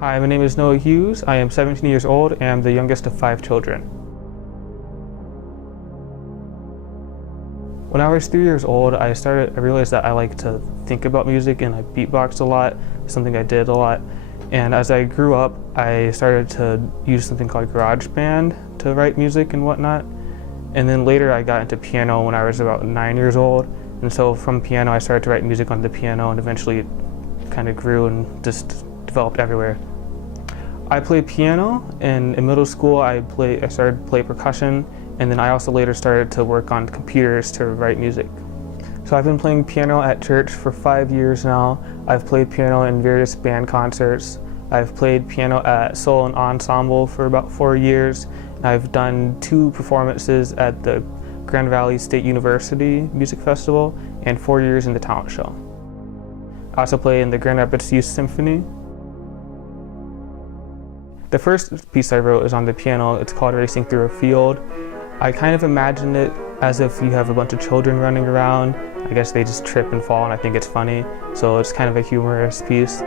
Hi, my name is Noah Hughes. I am 17 years old and I'm the youngest of 5 children. When I was 3 years old, I realized that I like to think about music and I beatboxed a lot, something I did a lot. And as I grew up, I started to use something called GarageBand to write music and whatnot. And then later I got into piano when I was about 9 years old. And so from piano, I started to write music on the piano and eventually it kind of grew and just developed everywhere. I played piano, and in middle school I started to play percussion, and then I also later started to work on computers to write music. So I've been playing piano at church for 5 years now. I've played piano in various band concerts. I've played piano at solo and ensemble for about 4 years. I've done 2 performances at the Grand Valley State University Music Festival and 4 years in the talent show. I also play in the Grand Rapids Youth Symphony. The first piece I wrote is on the piano. It's called Racing Through a Field. I kind of imagined it as if you have a bunch of children running around. I guess they just trip and fall, and I think it's funny. So it's kind of a humorous piece.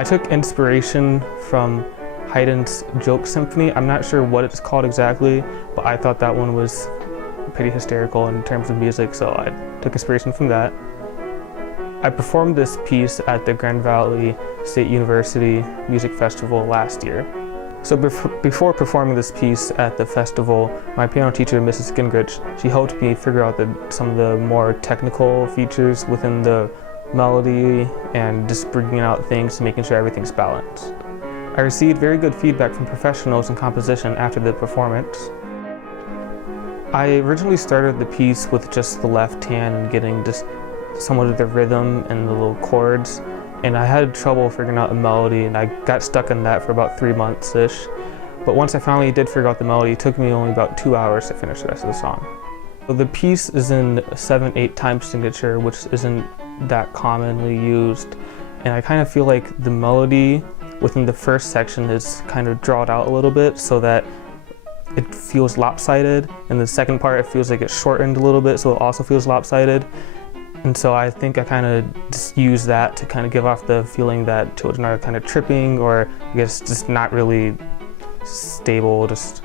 I took inspiration from Haydn's Joke Symphony. I'm not sure what it's called exactly, but I thought that one was pretty hysterical in terms of music, so I took inspiration from that. I performed this piece at the Grand Valley State University Music Festival last year. So before performing this piece at the festival, my piano teacher, Mrs. Gingrich, she helped me figure out some of the more technical features within the melody and just bringing out things and making sure everything's balanced. I received very good feedback from professionals in composition after the performance. I originally started the piece with just the left hand and getting just somewhat of the rhythm and the little chords, and I had trouble figuring out a melody, and I got stuck in that for about 3 months-ish. But once I finally did figure out the melody, it took me only about 2 hours to finish the rest of the song. So the piece is in 7/8 time signature, which isn't that commonly used, and I kind of feel like the melody within the first section is kind of drawn out a little bit so that it feels lopsided, and the second part it feels like it's shortened a little bit so it also feels lopsided. And so I think I kind of just use that to kind of give off the feeling that children are kind of tripping, or I guess just not really stable, just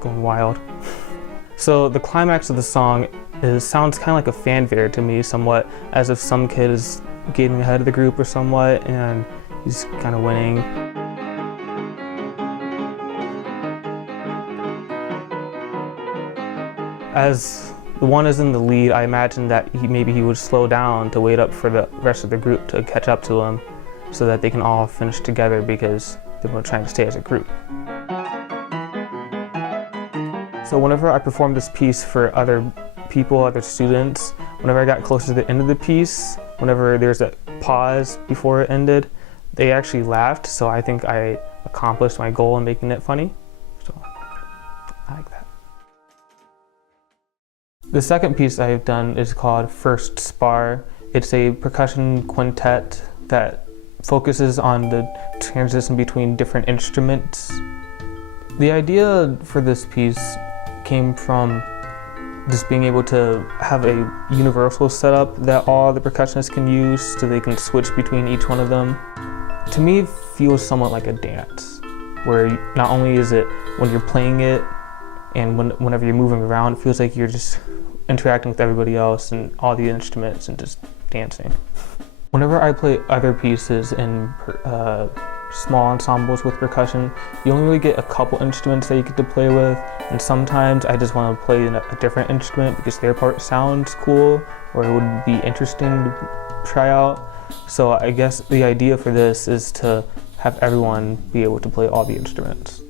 going wild. So the climax of the song sounds kind of like a fanfare to me somewhat, as if some kid is getting ahead of the group or somewhat, and he's kind of winning. As the one is in the lead, I imagine that maybe he would slow down to wait up for the rest of the group to catch up to him so that they can all finish together because they were trying to stay as a group. So whenever I performed this piece for other people, other students, whenever I got closer to the end of the piece, whenever there's a pause before it ended, they actually laughed, so I think I accomplished my goal in making it funny. So I like that. The second piece I've done is called First Spar. It's a percussion quintet that focuses on the transition between different instruments. The idea for this piece came from just being able to have a universal setup that all the percussionists can use so they can switch between each one of them. To me, it feels somewhat like a dance, where not only is it when you're playing it and whenever you're moving around, it feels like you're just interacting with everybody else and all the instruments and just dancing. Whenever I play other pieces in small ensembles with percussion, you only really get a couple instruments that you get to play with, and sometimes I just want to play a different instrument because their part sounds cool or it would be interesting to try out. So I guess the idea for this is to have everyone be able to play all the instruments.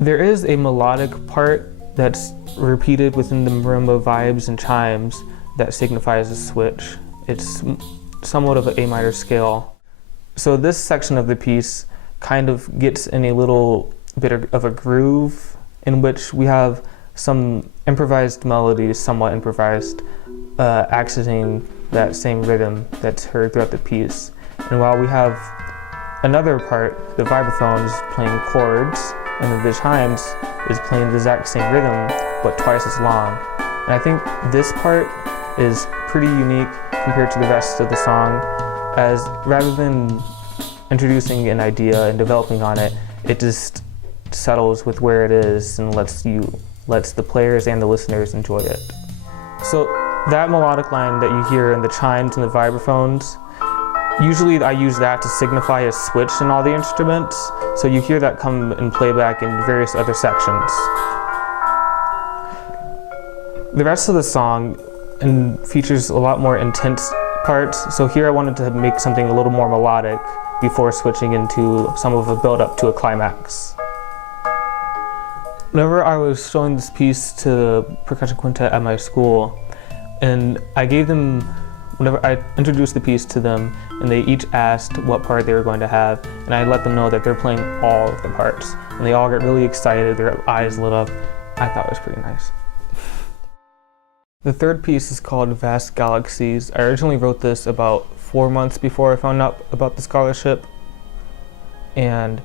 There is a melodic part that's repeated within the marimba vibes and chimes that signifies a switch. It's somewhat of an A minor scale. So this section of the piece kind of gets in a little bit of a groove in which we have some improvised melodies, somewhat improvised, accenting that same rhythm that's heard throughout the piece. And while we have another part, the vibraphone is playing chords, and then the chimes is playing the exact same rhythm, but twice as long. And I think this part is pretty unique compared to the rest of the song, as rather than introducing an idea and developing on it, it just settles with where it is and lets the players and the listeners enjoy it. So that melodic line that you hear in the chimes and the vibraphones, usually I use that to signify a switch in all the instruments, so you hear that come in playback in various other sections. The rest of the song features a lot more intense parts, so here I wanted to make something a little more melodic before switching into some of a build-up to a climax. Whenever I was showing this piece to the percussion quintet at my school, and whenever I introduced the piece to them, and they each asked what part they were going to have, and I let them know that they're playing all of the parts, and they all got really excited, their eyes lit up. I thought it was pretty nice. The third piece is called Vast Galaxies. I originally wrote this about 4 months before I found out about the scholarship, and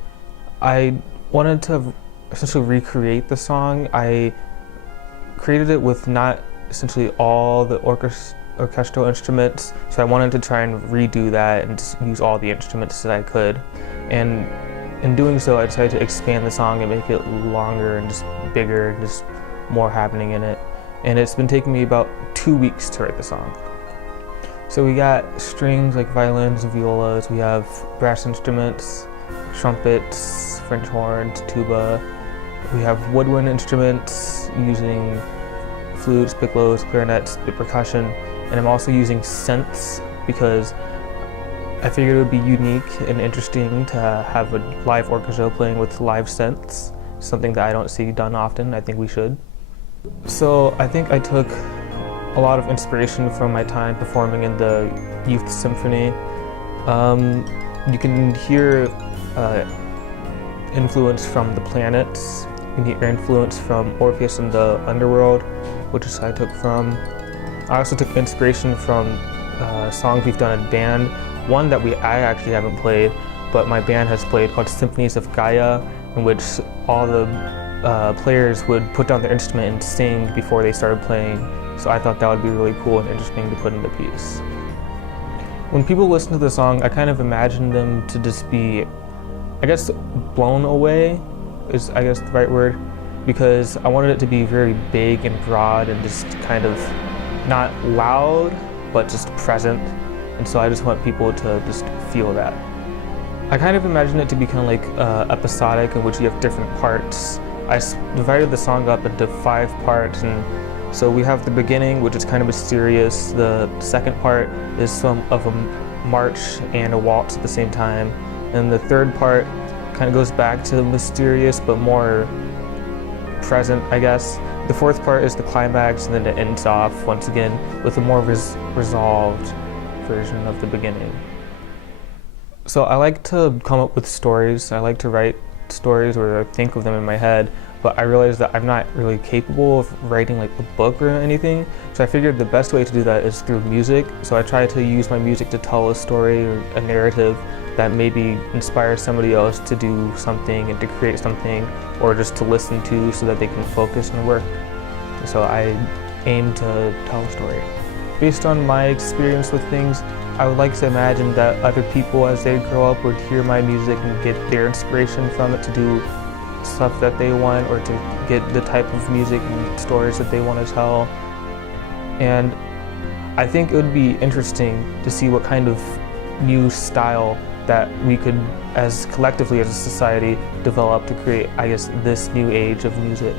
I wanted to essentially recreate the song. I created it with not essentially all the orchestral instruments, so I wanted to try and redo that and just use all the instruments that I could. And in doing so, I decided to expand the song and make it longer and just bigger and just more happening in it. And it's been taking me about 2 weeks to write the song. So we got strings like violins and violas, we have brass instruments, trumpets, French horns, tuba. We have woodwind instruments using flutes, piccolos, clarinets, the percussion, and I'm also using synths because I figured it would be unique and interesting to have a live orchestra playing with live synths, something that I don't see done often. I think we should. So I think I took a lot of inspiration from my time performing in the youth symphony. You can hear influence from the planets. You can hear influence from Orpheus and the Underworld, which is I took from. I also took inspiration from songs we've done in band. One that I actually haven't played, but my band has played, called Symphonies of Gaia, in which all the players would put down their instrument and sing before they started playing. So I thought that would be really cool and interesting to put in the piece. When people listen to the song, I kind of imagine them to just be, I guess, blown away is, I guess, the right word, because I wanted it to be very big and broad and just kind of not loud, but just present. And so I just want people to just feel that. I kind of imagine it to be kind of like episodic, in which you have different parts. I divided the song up into 5 parts, and so we have the beginning, which is kind of mysterious. The second part is some of a march and a waltz at the same time. And the third part kind of goes back to the mysterious, but more present, I guess. The fourth part is the climax, and then it ends off once again with a more resolved version of the beginning. So I like to come up with stories. I like to write stories or think of them in my head, but I realized that I'm not really capable of writing like a book or anything. So I figured the best way to do that is through music. So I try to use my music to tell a story or a narrative that maybe inspires somebody else to do something and to create something, or just to listen to so that they can focus and work. So I aim to tell a story. Based on my experience with things, I would like to imagine that other people, as they grow up, would hear my music and get their inspiration from it to do stuff that they want, or to get the type of music and stories that they want to tell. And I think it would be interesting to see what kind of new style that we could, as collectively as a society, develop to create, I guess, this new age of music.